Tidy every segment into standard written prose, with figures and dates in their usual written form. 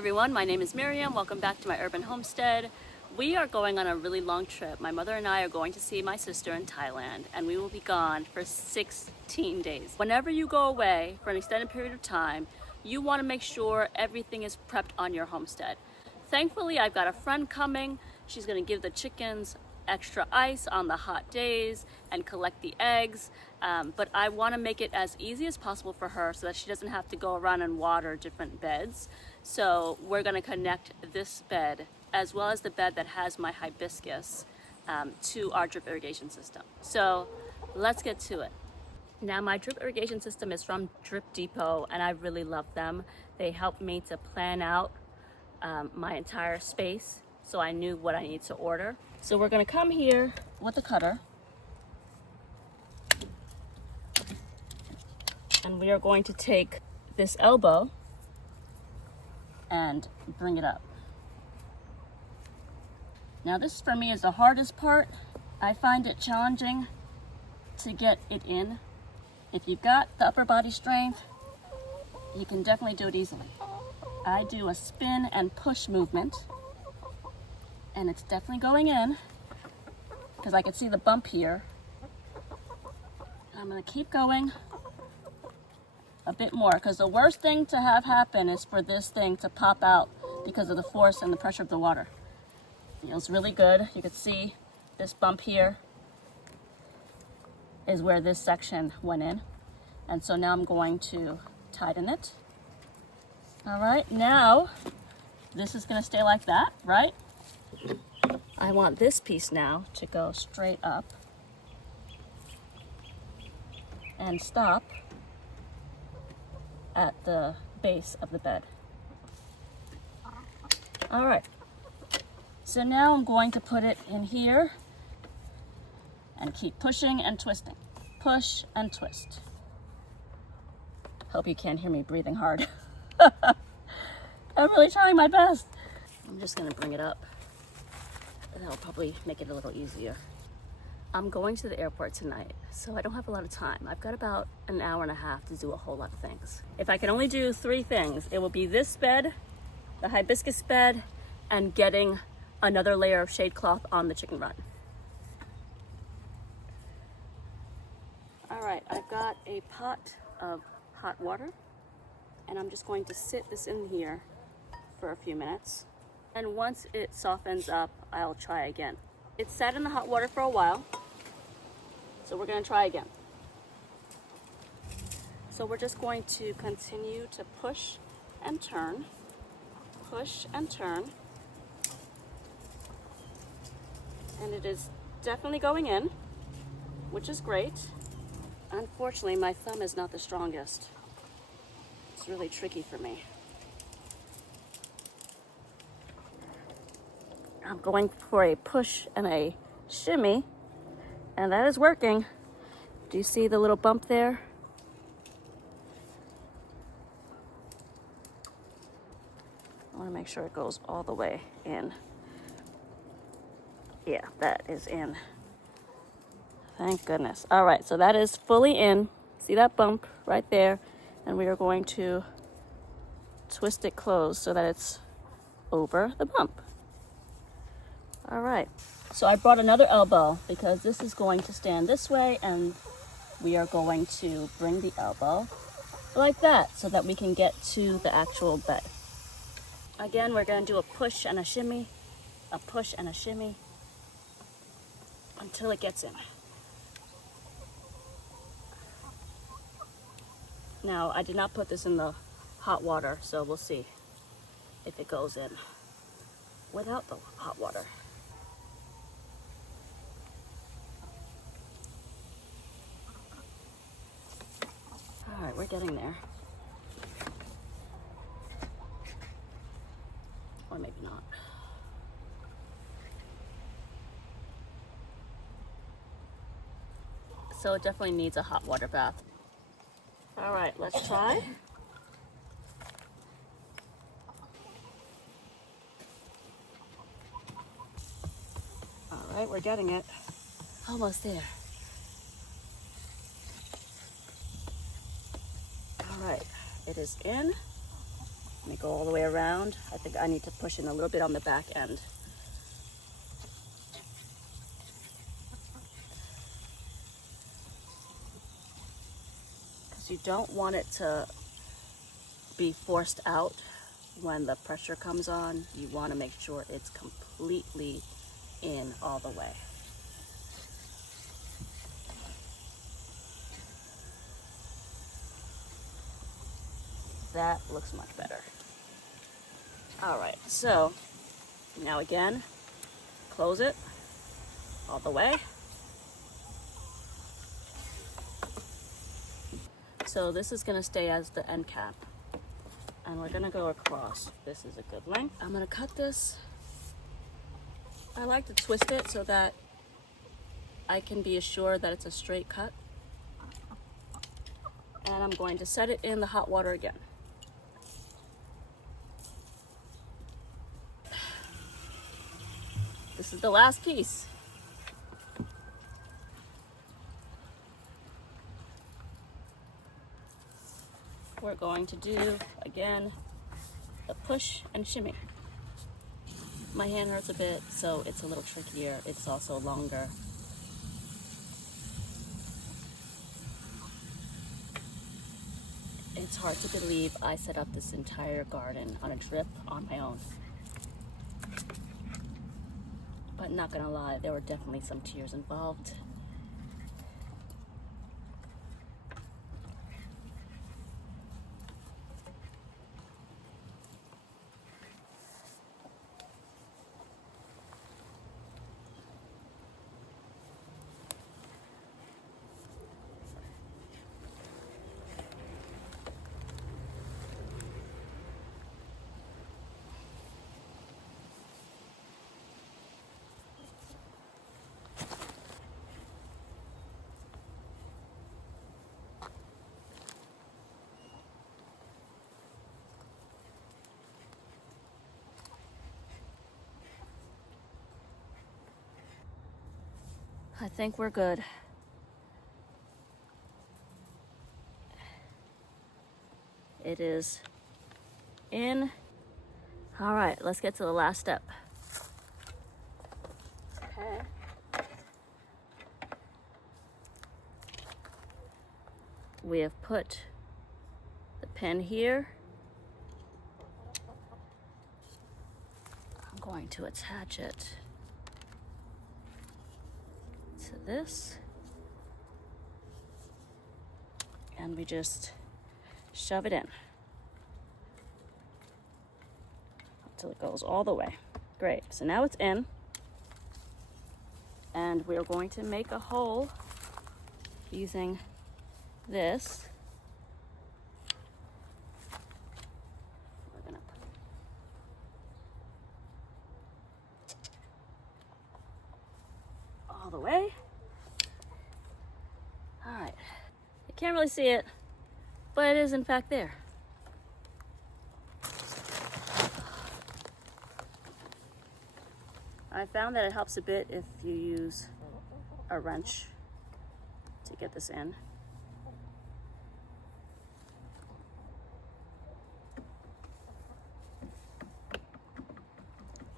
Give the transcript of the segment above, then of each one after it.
everyone, my name is Miriam. Welcome back to my urban homestead. We are going on a really long trip. My mother and I are going to see my sister in Thailand, and we will be gone for 16 days. Whenever you go away for an extended period of time, you want to make sure everything is prepped on your homestead. Thankfully, I've got a friend coming. She's going to give the chickens extra ice on the hot days and collect the eggs, but I want to make it as easy as possible for her so that she doesn't have to go around and water different beds. So we're going to connect this bed as well as the bed that has my hibiscus to our drip irrigation system. So let's get to it. Now, my drip irrigation system is from Drip Depot, and I really love them. They helped me to plan out my entire space, so I knew what I need to order. So we're gonna come here with the cutter, and we are going to take this elbow and bring it up. Now this for me is the hardest part. I find it challenging to get it in. If you've got the upper body strength, you can definitely do it easily. I do a spin and push movement, and it's definitely going in because I can see the bump here. I'm gonna keep going a bit more because the worst thing to have happen is for this thing to pop out because of the force and the pressure of the water. Feels really good. You can see this bump here is where this section went in. And so now I'm going to tighten it. All right, now this is gonna stay like that, right? I want this piece now to go straight up and stop at the base of the bed. All right, so now I'm going to put it in here and keep pushing and twisting. Push and twist. Hope you can't hear me breathing hard. I'm really trying my best. I'm just gonna bring it up. That'll probably make it a little easier. I'm going to the airport tonight, so I don't have a lot of time. I've got about an hour and a half to do a whole lot of things. If I can only do 3 things, it will be this bed, the hibiscus bed, and getting another layer of shade cloth on the chicken run. All right, I've got a pot of hot water, and I'm just going to sit this in here for a few minutes. And once it softens up, I'll try again. It sat in the hot water for a while, so we're gonna try again. So we're just going to continue to push and turn, and it is definitely going in, which is great. Unfortunately, my thumb is not the strongest. It's really tricky for me. I'm going for a push and a shimmy, and that is working. Do you see the little bump there? I want to make sure it goes all the way in. Yeah, that is in. Thank goodness. All right, so that is fully in. See that bump right there? And we are going to twist it closed so that it's over the bump. All right, so I brought another elbow because this is going to stand this way, and we are going to bring the elbow like that so that we can get to the actual bed. Again, we're gonna do a push and a shimmy, a push and a shimmy until it gets in. Now, I did not put this in the hot water, so we'll see if it goes in without the hot water. All right, we're getting there. Or maybe not. So it definitely needs a hot water bath. All right, let's try. All right, we're getting it. Almost there. All right, it is in. Let me go all the way around. I think I need to push in a little bit on the back end. Because you don't want it to be forced out when the pressure comes on. You want to make sure it's completely in all the way. That looks much better. All right, so now again, close it all the way. So this is gonna stay as the end cap, and we're gonna go across. This is a good length. I'm gonna cut this. I like to twist it so that I can be assured that it's a straight cut. And I'm going to set it in the hot water again. This is the last piece. We're going to do, again, a push and shimmy. My hand hurts a bit, so it's a little trickier. It's also longer. It's hard to believe I set up this entire garden on a drip on my own. But not gonna lie, there were definitely some tears involved. I think we're good. It is in. All right, let's get to the last step. Okay. We have put the pin here. I'm going to attach it to this, and we just shove it in until it goes all the way. Great, so now it's in, and we're going to make a hole using this. We're gonna put all the way. All right, you can't really see it, but it is in fact there. I found that it helps a bit if you use a wrench to get this in.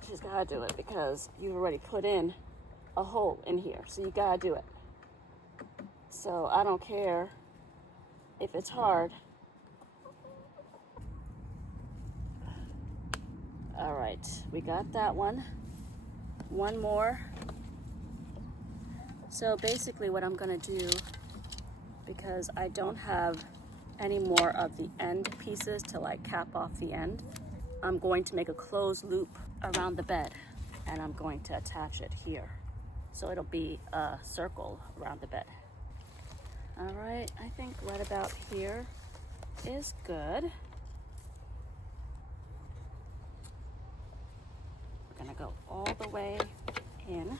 You just gotta do it because you've already put in a hole in here, so you gotta do it. So I don't care if it's hard. All right, we got that one. One more. So basically what I'm gonna do, because I don't have any more of the end pieces to like cap off the end, I'm going to make a closed loop around the bed, and I'm going to attach it here. So it'll be a circle around the bed. All right, I think right about here is good. We're gonna go all the way in.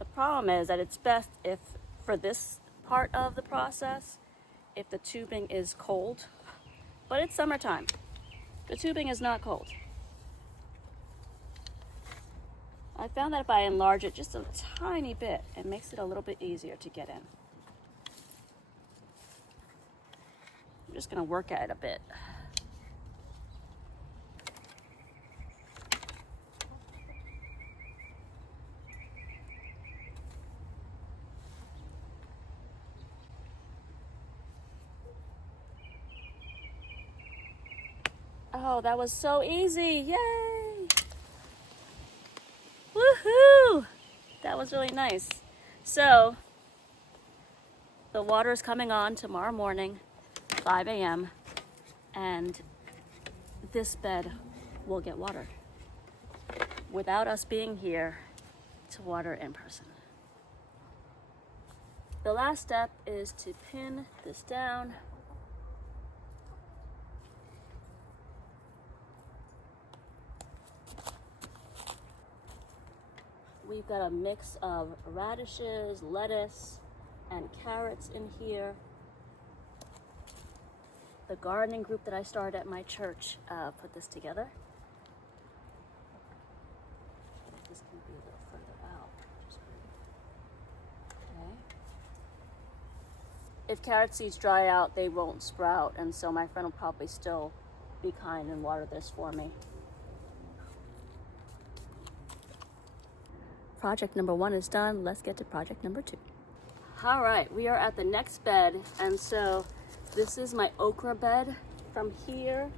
The problem is that it's best if, for this part of the process, if the tubing is cold, but it's summertime. The tubing is not cold. I found that if I enlarge it just a tiny bit, it makes it a little bit easier to get in. I'm just gonna work at it a bit. Oh, that was so easy. Yay! Woohoo! That was really nice. So, the water is coming on tomorrow morning, 5 a.m., and this bed will get watered without us being here to water in person. The last step is to pin this down. We've got a mix of radishes, lettuce, and carrots in here. The gardening group that I started at my church put this together. This can be a little further out. Okay. If carrot seeds dry out, they won't sprout, and so my friend will probably still be kind and water this for me. Project number 1 is done. Let's get to project number 2. All right, we are at the next bed, and so this is my okra bed. From here,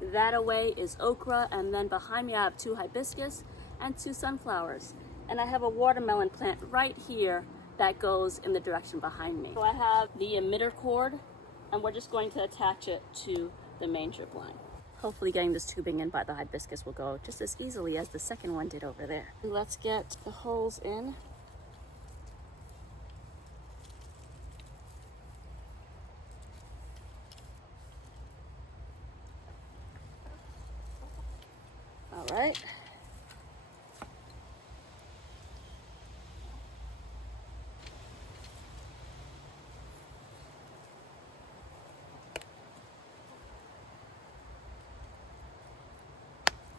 that away is okra, and then behind me I have 2 hibiscus and 2 sunflowers. And I have a watermelon plant right here that goes in the direction behind me. So I have the emitter cord, and we're just going to attach it to the main drip line. Hopefully getting this tubing in by the hibiscus will go just as easily as the second one did over there. Let's get the holes in. All right.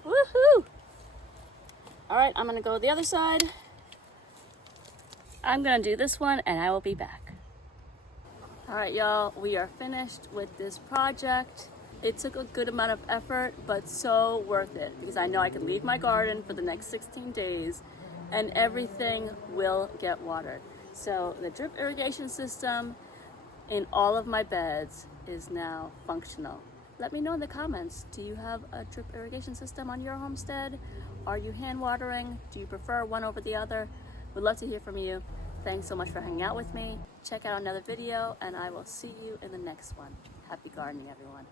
Woohoo! All right, I'm gonna go to the other side. I'm gonna do this one and I will be back. All right, y'all, we are finished with this project. It took a good amount of effort, but so worth it because I know I can leave my garden for the next 16 days and everything will get watered. So the drip irrigation system in all of my beds is now functional. Let me know in the comments, do you have a drip irrigation system on your homestead? Are you hand watering? Do you prefer one over the other? We'd love to hear from you. Thanks so much for hanging out with me. Check out another video and I will see you in the next one. Happy gardening, everyone.